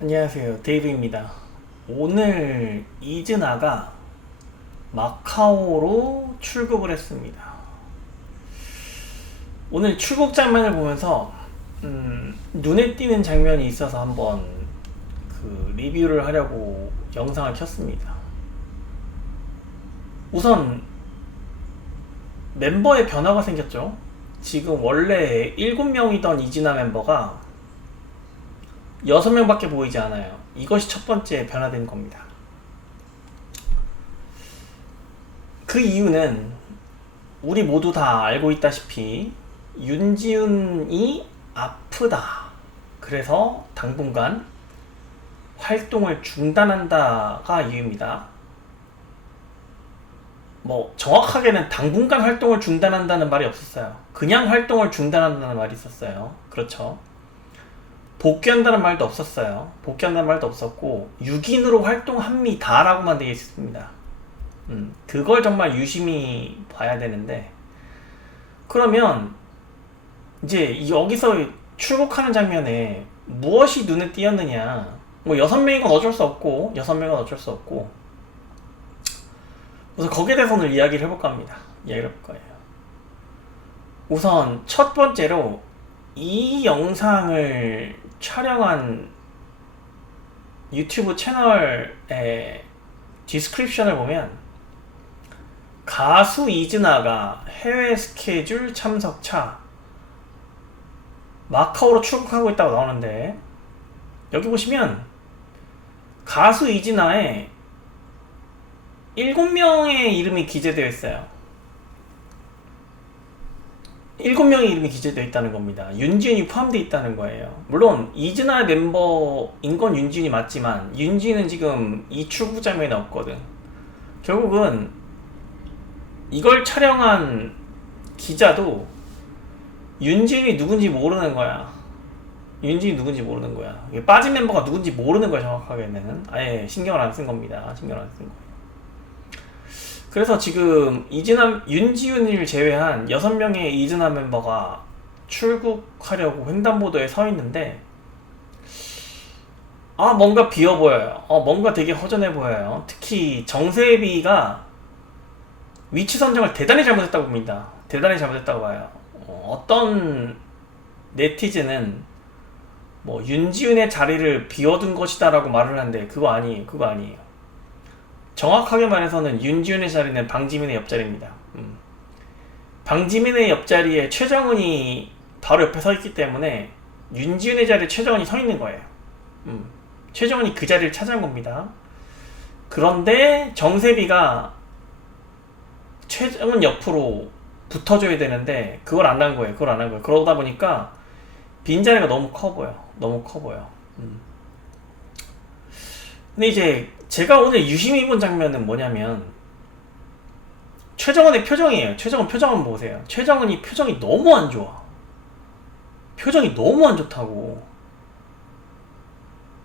안녕하세요. 데이브입니다. 오늘 이즈나가 마카오로 출국을 했습니다. 오늘 출국 장면을 보면서 눈에 띄는 장면이 있어서 한번 리뷰를 하려고 영상을 켰습니다. 우선 멤버의 변화가 생겼죠. 지금 원래 7명이던 이즈나 멤버가 6명밖에 보이지 않아요. 이것이 첫 번째 변화된 겁니다. 그 이유는 우리 모두 다 알고 있다시피 윤지훈이 아프다. 그래서 당분간 활동을 중단한다가 이유입니다. 정확하게는 당분간 활동을 중단한다는 말이 없었어요. 그냥 활동을 중단한다는 말이 있었어요. 그렇죠. 복귀한다는 말도 없었어요. 복귀한다는 말도 없었고 6인으로 활동합니다 라고만 되어 있습니다. 그걸 정말 유심히 봐야 되는데, 그러면 이제 여기서 출국하는 장면에 무엇이 눈에 띄었느냐. 6명이건 어쩔 수 없고 6명은 어쩔 수 없고, 그래서 거기에 대해서 오늘 이야기를 해볼까 합니다. 이야기를 해볼 거예요. 우선 첫 번째로 이 영상을 촬영한 유튜브 채널의 디스크립션을 보면 가수 이즈나가 해외 스케줄 참석차 마카오로 출국하고 있다고 나오는데, 여기 보시면 가수 이즈나에 7명의 이름이 기재되어 있어요. 7명의 이름이 기재되어 있다는 겁니다. 윤지훈이 포함되어 있다는 거예요. 물론 이즈나의 멤버인 건 윤지훈이 맞지만 윤지훈은 지금 이 출국 장면에 없거든. 결국은 이걸 촬영한 기자도 윤지훈이 누군지 모르는 거야. 윤지훈이 누군지 모르는 거야. 빠진 멤버가 누군지 모르는 거야. 정확하게는 아예 신경을 안 쓴 겁니다. 신경을 안 쓴 거예요. 그래서 지금 윤지훈을 제외한 6명의 이즈나 멤버가 출국하려고 횡단보도에 서 있는데, 뭔가 비어 보여요. 뭔가 되게 허전해 보여요. 특히 정세비가 위치 선정을 대단히 잘못했다고 봅니다. 대단히 잘못했다고 봐요. 어떤 네티즌은 윤지훈의 자리를 비워둔 것이다 라고 말을 하는데, 그거 아니에요. 정확하게 말해서는 윤지훈의 자리는 방지민의 옆자리입니다. 방지민의 옆자리에 최정은이 바로 옆에 서 있기 때문에 윤지훈의 자리에 최정은이 서 있는 거예요. 최정은이 그 자리를 차지한 겁니다. 그런데 정세비가 최정은 옆으로 붙어줘야 되는데 그걸 안 한 거예요. 그러다 보니까 빈자리가 너무 커 보여. 근데 이제 제가 오늘 유심히 본 장면은 뭐냐면 최정은의 표정이에요. 최정은 표정 한번 보세요. 최정은이 표정이 너무 안 좋아. 표정이 너무 안 좋다고.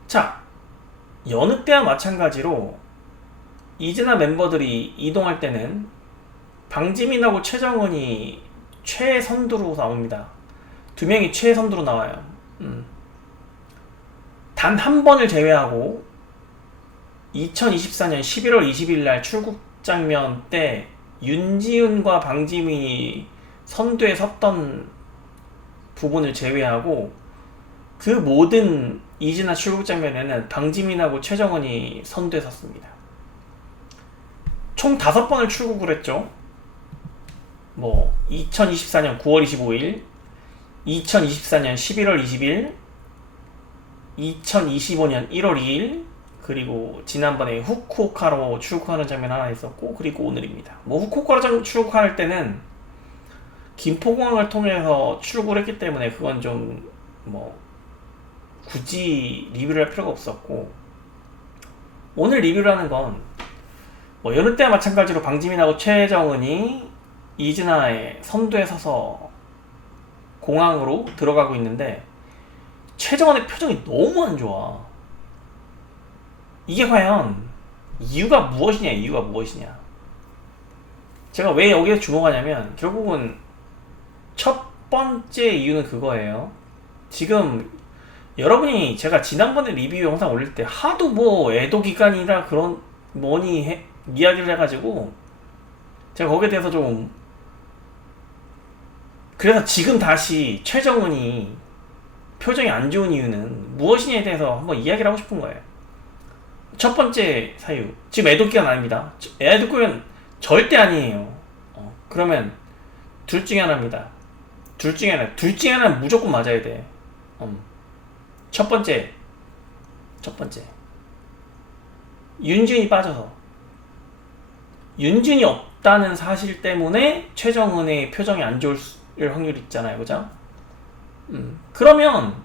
자, 여느 때와 마찬가지로 이즈나 멤버들이 이동할 때는 방지민하고 최정은이 최선두로 나옵니다. 2명이 최선두로 나와요. 단 한 번을 제외하고 2024년 11월 20일 날 출국 장면 때 윤지훈과 방지민이 선두에 섰던 부분을 제외하고 그 모든 이즈나 출국 장면에는 방지민하고 최정은이 선두에 섰습니다. 총 5번을 출국을 했죠. 2024년 9월 25일, 2024년 11월 20일, 2025년 1월 2일, 그리고 지난번에 후쿠오카로 출국하는 장면 하나 있었고, 그리고 오늘입니다. 후쿠오카로 출국할 때는 김포공항을 통해서 출국을 했기 때문에 그건 좀 굳이 리뷰를 할 필요가 없었고, 오늘 리뷰를 하는 건 여느 때와 마찬가지로 방지민하고 최정은이 이즈나의 선두에 서서 공항으로 들어가고 있는데 최정은의 표정이 너무 안 좋아. 이게 과연 이유가 무엇이냐. 제가 왜 여기에 주목하냐면 결국은 첫 번째 이유는 그거예요. 지금 여러분이 제가 지난번에 리뷰 영상 올릴 때 하도 뭐 애도 기간이라 그런 이야기를 해가지고 제가 거기에 대해서 좀 그래서 지금 다시 최정은이 표정이 안 좋은 이유는 무엇이냐에 대해서 한번 이야기를 하고 싶은 거예요. 첫 번째 사유, 지금 애도 기간 아닙니다. 애도 기간 절대 아니에요. 그러면 둘 중에 하나입니다. 둘 중에 하나는 무조건 맞아야 돼. 첫 번째 윤준이 빠져서, 윤준이 없다는 사실 때문에 최정은의 표정이 안 좋을 확률이 있잖아요, 그죠? 그러면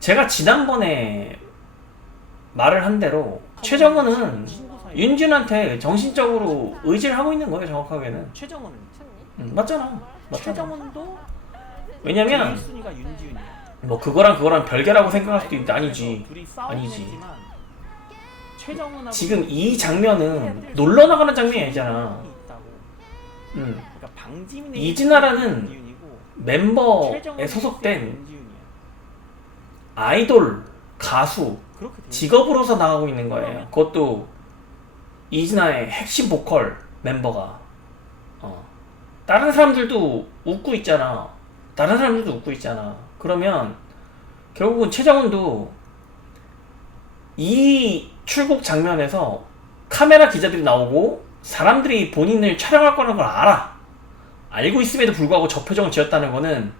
제가 지난번에 말을 한 대로 최정은은 윤준한테 정신적으로 의지를 하고 있는 거예요, 정확하게는. 최정은은 맞잖아. 최정은도 왜냐면 순위가 윤지훈이야. 뭐 그거랑 별개라고 생각할 수도 있는데 아니지. 둘이 싸우긴 아니지. 했지만 최정은하고 지금 이 장면은 놀러 나가는 장면이 아니잖아. 있다고. 그러니까 방지민의 이진아라는 윤지훈이고 멤버에 최정은의 소속된 윤지훈이야. 아이돌 가수 그렇게 돼. 직업으로서 나가고 있는 거예요. 그것도 이진아의 핵심 보컬 멤버가. 다른 사람들도 웃고 있잖아. 그러면 결국은 최정은도 이 출국 장면에서 카메라 기자들이 나오고 사람들이 본인을 촬영할 거라는 걸 알고 있음에도 불구하고 저 표정을 지었다는 거는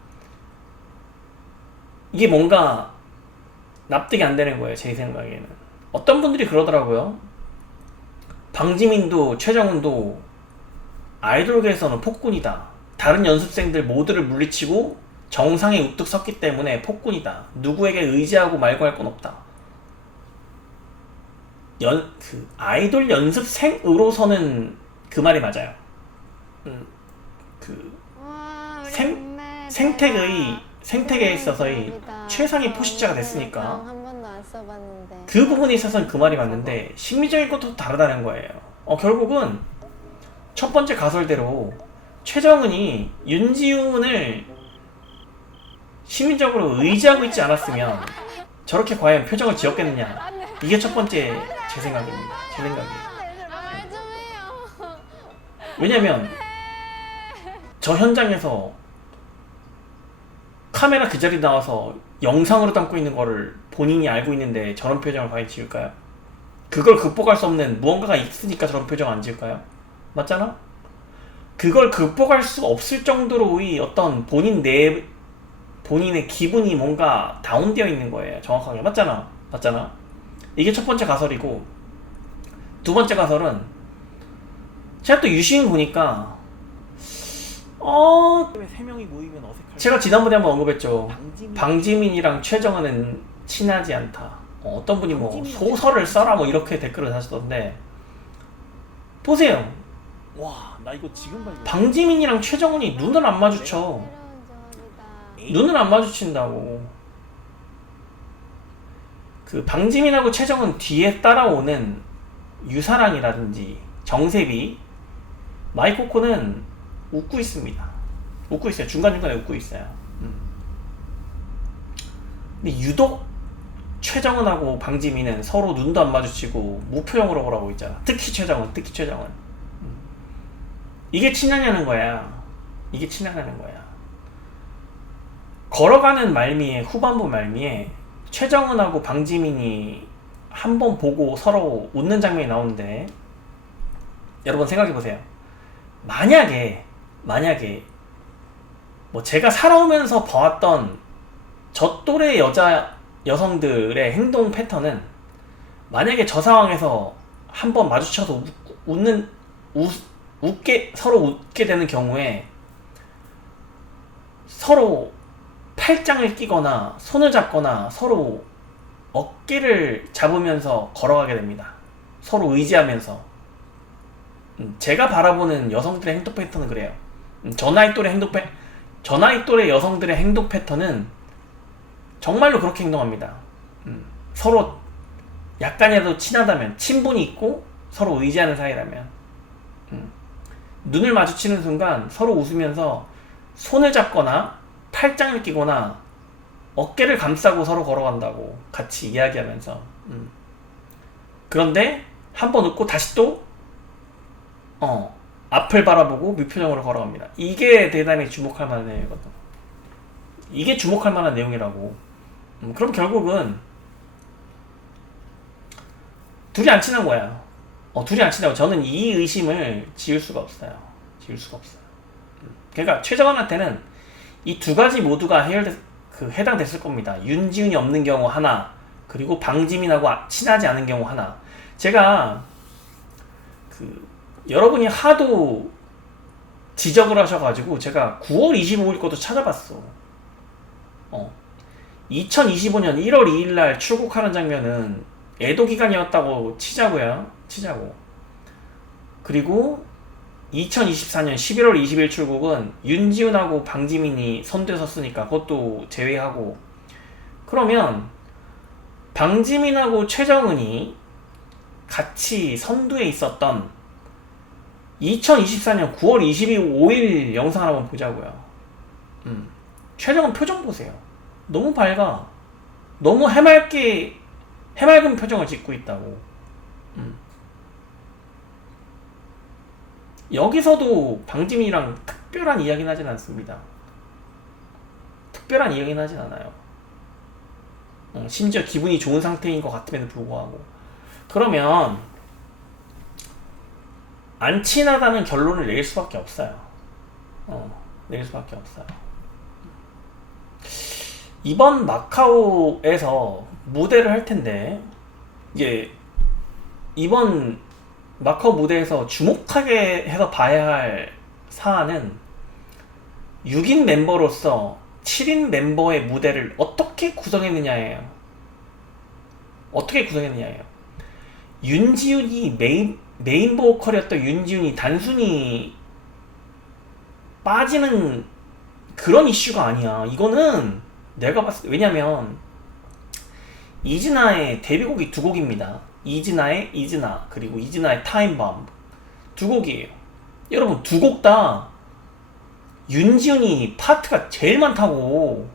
이게 뭔가 납득이 안 되는 거예요, 제 생각에는. 어떤 분들이 그러더라고요. 방지민도 최정은도 아이돌계에서는 폭군이다. 다른 연습생들 모두를 물리치고 정상에 우뚝 섰기 때문에 폭군이다. 누구에게 의지하고 말고 할 건 없다. 아이돌 연습생으로서는 그 말이 맞아요. 생태계에 있어서의 최상위 포식자가 됐으니까 한 번도 안 써봤는데 그 부분에 있어서는 그 말이 맞는데 심리적인 것도 다르다는 거예요. 결국은 첫 번째 가설대로 최정은이 윤지훈을 심리적으로 의지하고 있지 않았으면 저렇게 과연 표정을 지었겠느냐. 이게 첫 번째 제 생각입니다. 말 좀 해요. 왜냐면 저 현장에서 카메라 그 자리 나와서 영상으로 담고 있는 거를 본인이 알고 있는데 저런 표정을 과연 지을까요? 그걸 극복할 수 없는 무언가가 있으니까 저런 표정 안 지을까요? 맞잖아? 그걸 극복할 수 없을 정도로의 어떤 본인의 기분이 뭔가 다운되어 있는 거예요, 정확하게. 맞잖아. 이게 첫 번째 가설이고, 두 번째 가설은 제가 또 유시민 보니까 세 명이 모이면 어색할. 제가 지난번에 한번 언급했죠. 방지민. 방지민이랑 최정은은 친하지 않다. 어떤 분이 뭐 방지민은 소설을 써라 뭐 이렇게 댓글을 다시던데, 보세요. 와, 나 이거 지금 발견. 방지민이랑 최정은이 눈을 안 마주쳐. 새로운 조합이다. 눈을 안 마주친다고. 그 방지민하고 최정은 뒤에 따라오는 유사랑이라든지 정세비, 마이코코는 웃고 있습니다. 웃고 있어요. 중간중간에 웃고 있어요. 근데 유독 최정은하고 방지민은 서로 눈도 안 마주치고 무표정으로 보라고 있잖아. 특히 최정은. 이게 친하냐는 거야. 걸어가는 말미에, 후반부 말미에 최정은하고 방지민이 한 번 보고 서로 웃는 장면이 나오는데, 여러분 생각해보세요. 만약에 뭐 제가 살아오면서 봐왔던 저 또래 여성들의 행동 패턴은, 만약에 저 상황에서 한 번 마주쳐서 서로 웃게 되는 경우에 서로 팔짱을 끼거나 손을 잡거나 서로 어깨를 잡으면서 걸어가게 됩니다. 서로 의지하면서. 제가 바라보는 여성들의 행동 패턴은 그래요. 저 나이 또래 여성들의 행동 패턴은 정말로 그렇게 행동합니다. 서로 약간이라도 친하다면, 친분이 있고 서로 의지하는 사이라면, 눈을 마주치는 순간 서로 웃으면서 손을 잡거나 팔짱을 끼거나 어깨를 감싸고 서로 걸어간다고 같이 이야기하면서. 그런데 한 번 웃고 다시 또 앞을 바라보고 무표정으로 걸어갑니다. 이게 대단히 주목할 만한 내용이거든. 이게 주목할 만한 내용이라고. 그럼 결국은 둘이 안 친한 거야. 둘이 안 친다고. 저는 이 의심을 지울 수가 없어요. 그러니까 최정원한테는 이 두 가지 모두가 해당됐을 겁니다. 윤지훈이 없는 경우 하나, 그리고 방지민하고 친하지 않은 경우 하나. 제가 여러분이 하도 지적을 하셔가지고 제가 9월 25일 것도 찾아봤어. 2025년 1월 2일날 출국하는 장면은 애도 기간이었다고 치자고. 그리고 2024년 11월 20일 출국은 윤지훈하고 방지민이 선두에 섰으니까 그것도 제외하고, 그러면 방지민하고 최정은이 같이 선두에 있었던 2024년 9월 25일 영상을 한번 보자고요. 최정은 표정 보세요. 너무 밝아. 너무 해맑은 표정을 짓고 있다고. 여기서도 방지민이랑 특별한 이야기는 하진 않습니다. 특별한 이야기는 하진 않아요. 심지어 기분이 좋은 상태인 것 같음에도 불구하고. 그러면 안 친하다는 결론을 내릴 수밖에 없어요. 이번 마카오에서 무대를 할 텐데, 이제 이번 마카오 무대에서 주목하게 해서 봐야 할 사안은 6인 멤버로서 7인 멤버의 무대를 어떻게 구성했느냐예요. 윤지훈이 메인 보컬이었던 윤지훈이 단순히 빠지는 그런 이슈가 아니야. 이거는 내가 봤을 때, 왜냐면 이즈나의 데뷔곡이 두 곡입니다. 이즈나의 이즈나, 그리고 이즈나의 타임밤, 두 곡이에요. 여러분, 두 곡 다 윤지훈이 파트가 제일 많다고.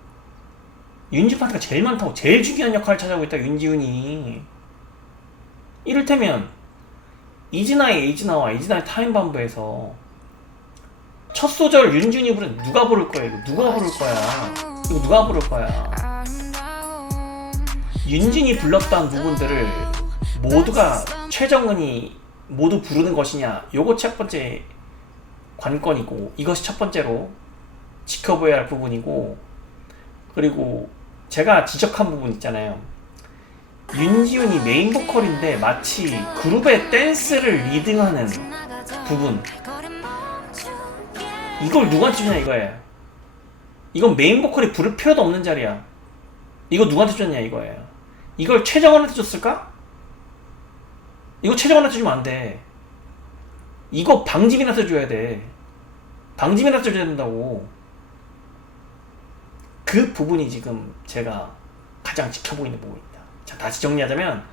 제일 중요한 역할을 차지하고 있다, 윤지훈이. 이를테면 이즈나의 이즈나와 이즈나의 타임밤브에서 첫 소절 윤지훈이 부른 누가 부를 거야? 이거 누가 부를 거야? 윤진이 불렀던 부분들을 모두가 최정은이 모두 부르는 것이냐, 요거 첫 번째 관건이고, 이것이 첫 번째로 지켜봐야 할 부분이고, 그리고 제가 지적한 부분 있잖아요. 윤지훈이 메인 보컬인데 마치 그룹의 댄스를 리딩하는 부분, 이걸 누구한테 주냐 이거예요. 이건 메인 보컬이 부를 필요도 없는 자리야. 이거 누구한테 줬냐 이거예요. 이걸 최정원한테 줬을까? 이거 최정원한테 주면 안 돼. 이거 방지민한테 줘야 돼. 방지민한테 줘야 된다고. 그 부분이 지금 제가 가장 지켜보이는 부분입니다. 자, 다시 정리하자면,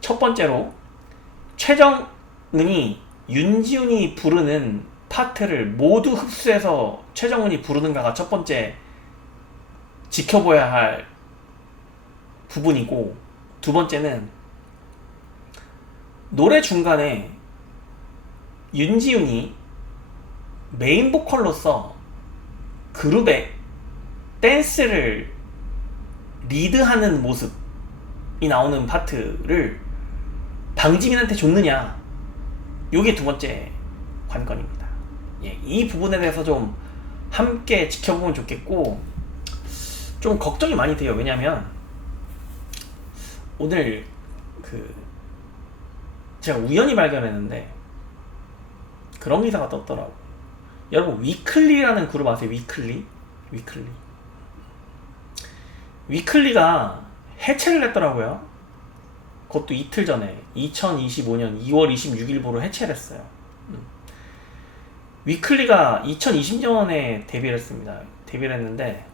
첫 번째로 최정은이 윤지훈이 부르는 파트를 모두 흡수해서 최정은이 부르는가가 첫 번째 지켜봐야 할 부분이고, 두 번째는 노래 중간에 윤지훈이 메인 보컬로서 그룹의 댄스를 리드하는 모습이 나오는 파트를 방지민한테 줬느냐, 요게 두 번째 관건입니다. 예, 이 부분에 대해서 좀 함께 지켜보면 좋겠고, 좀 걱정이 많이 돼요. 왜냐면 오늘 제가 우연히 발견했는데 그런 기사가 떴더라고. 여러분, 위클리라는 그룹 아세요? 위클리가 해체를 했더라고요. 그것도 이틀 전에 2025년 2월 26일부로 해체를 했어요. 위클리가 2020년에 데뷔를 했습니다. 데뷔를 했는데,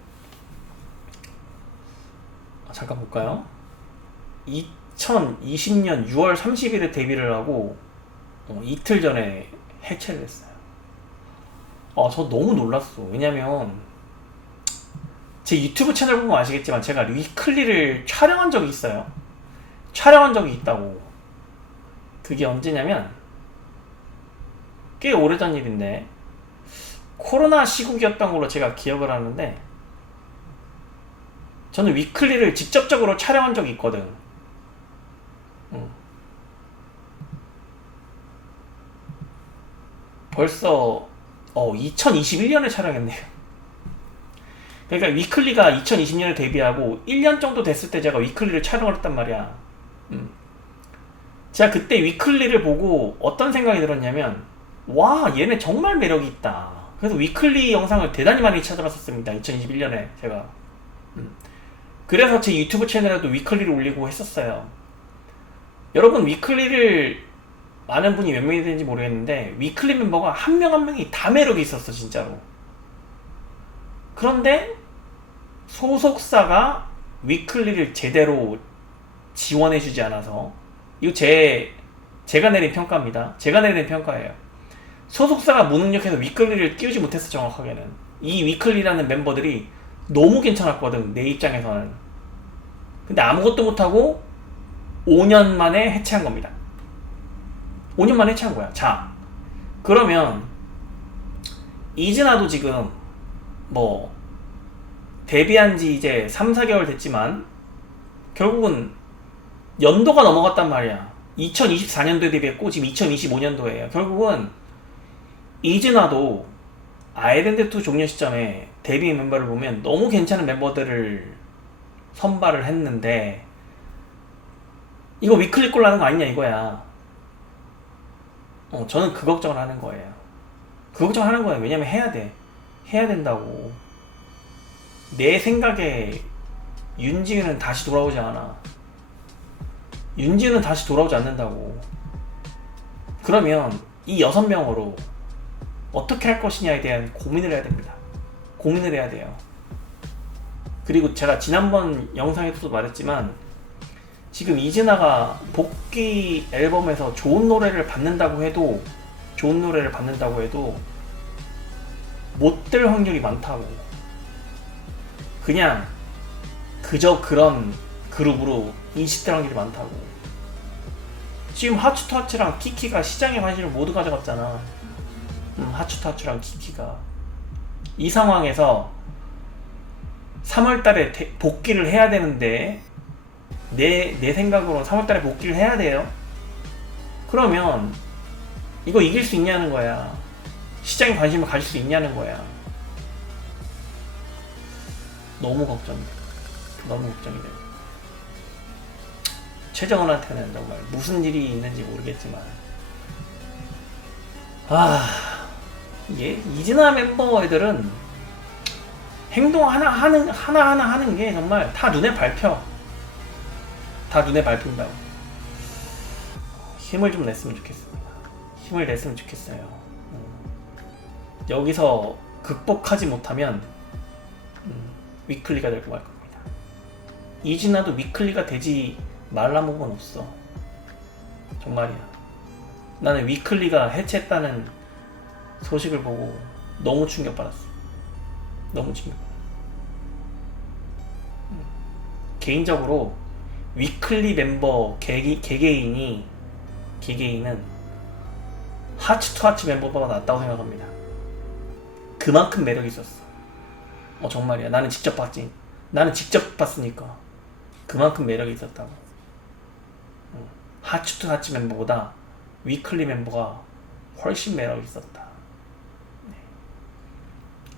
잠깐 볼까요? 2020년 6월 30일에 데뷔를 하고 이틀 전에 해체를 했어요. 저 너무 놀랐어. 왜냐면 제 유튜브 채널 보면 아시겠지만 제가 위클리를 촬영한 적이 있어요. 촬영한 적이 있다고. 그게 언제냐면 꽤 오래전 일인데 코로나 시국이었던 걸로 제가 기억을 하는데 저는 위클리를 직접적으로 촬영한 적이 있거든. 벌써 2021년에 촬영했네요. 그러니까 위클리가 2020년에 데뷔하고 1년 정도 됐을 때 제가 위클리를 촬영을 했단 말이야. 제가 그때 위클리를 보고 어떤 생각이 들었냐면 와 얘네 정말 매력이 있다. 그래서 위클리 영상을 대단히 많이 찾아봤었습니다. 2021년에 제가. 그래서 제 유튜브 채널에도 위클리를 올리고 했었어요. 여러분 위클리를 많은 분이 몇 명이 되는지 모르겠는데 위클리 멤버가 한 명 한 명이 다 매력이 있었어 진짜로. 그런데 소속사가 위클리를 제대로 지원해주지 않아서 이거 제가 내린 평가입니다. 제가 내린 평가예요. 소속사가 무능력해서 위클리를 띄우지 못했어. 정확하게는 이 위클리라는 멤버들이 너무 괜찮았거든 내 입장에서는. 근데 아무것도 못하고 5년 만에 해체한 겁니다. 5년 만에 해체한 거야. 자 그러면 이즈나도 지금 뭐 데뷔한 지 이제 3, 4개월 됐지만 결국은 연도가 넘어갔단 말이야. 2024년도에 데뷔했고 지금 2025년도에요. 결국은 이즈나도 아일랜드2 종료 시점에 데뷔 멤버를 보면 너무 괜찮은 멤버들을 선발을 했는데 이거 위클리 꼴 나는 거 아니냐 이거야. 저는 그 걱정을 하는 거예요. 그 걱정을 하는 거예요. 왜냐면 해야 돼. 해야 된다고. 내 생각에 윤지은은 다시 돌아오지 않아. 윤지은은 다시 돌아오지 않는다고. 그러면 이 6명으로 어떻게 할 것이냐에 대한 고민을 해야 됩니다. 고민을 해야 돼요. 그리고 제가 지난번 영상에서도 말했지만 지금 이즈나가 복귀 앨범에서 좋은 노래를 받는다고 해도 못 될 확률이 많다고. 그냥 그저 그런 그룹으로 인식될 확률이 많다고. 지금 하츄투하츄랑 키키가 시장의 관심을 모두 가져갔잖아. 하츄투하츄랑 키키가 이 상황에서 3월달에 복귀를 해야 되는데 내 생각으로 3월달에 복귀를 해야 돼요. 그러면 이거 이길 수 있냐는 거야. 시장에 관심을 가질 수 있냐는 거야. 너무 걱정돼. 너무 걱정이 돼. 최정은한테는 정말 무슨 일이 있는지 모르겠지만 이즈나 멤버 애들은 행동 하나하나 하는 게 정말 다 눈에 밟혀. 다 눈에 밟힌다고. 힘을 좀 냈으면 좋겠습니다. 힘을 냈으면 좋겠어요. 여기서 극복하지 못하면 위클리가 되고 말 겁니다. 이즈나도 위클리가 되지 말란 부분 없어. 정말이야. 나는 위클리가 해체했다는 소식을 보고 너무 충격받았어. 너무 충격받았어. 개인적으로 위클리 멤버 개개인은 하츄투하츄 멤버보다 낫다고 생각합니다. 그만큼 매력이 있었어. 정말이야. 나는 직접 봤지. 나는 직접 봤으니까 그만큼 매력이 있었다고. 하츄투하츄 멤버보다 위클리 멤버가 훨씬 매력이 있었다. 네.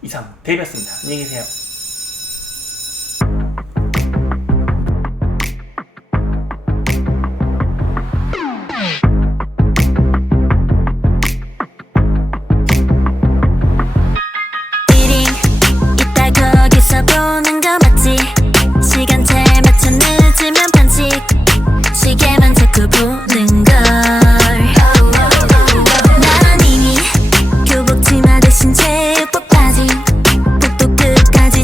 이상 데뷔였습니다. 안녕히 계세요. 보는 거 맞지? 시간대 맞춰 늦으면 반칙. 시계만 자꾸 보는 걸. 난 이미 교복 치마 대신 제육복 바지. 복도 끝까지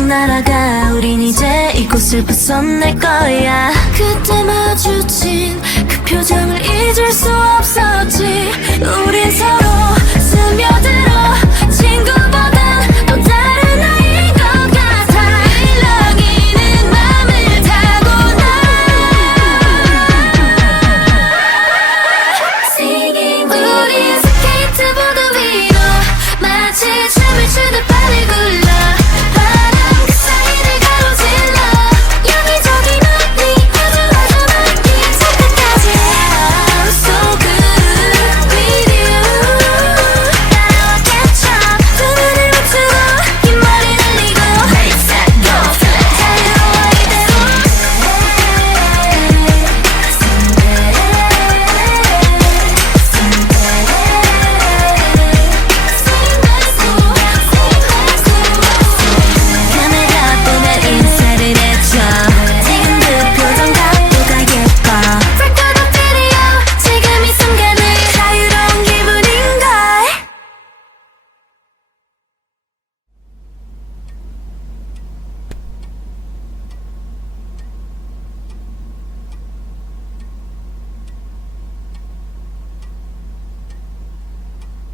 쭉 날아가 우린 이제 이곳을 벗어날 거야 그때 마주친 그 표정을 잊을 수 없었지 우린 서로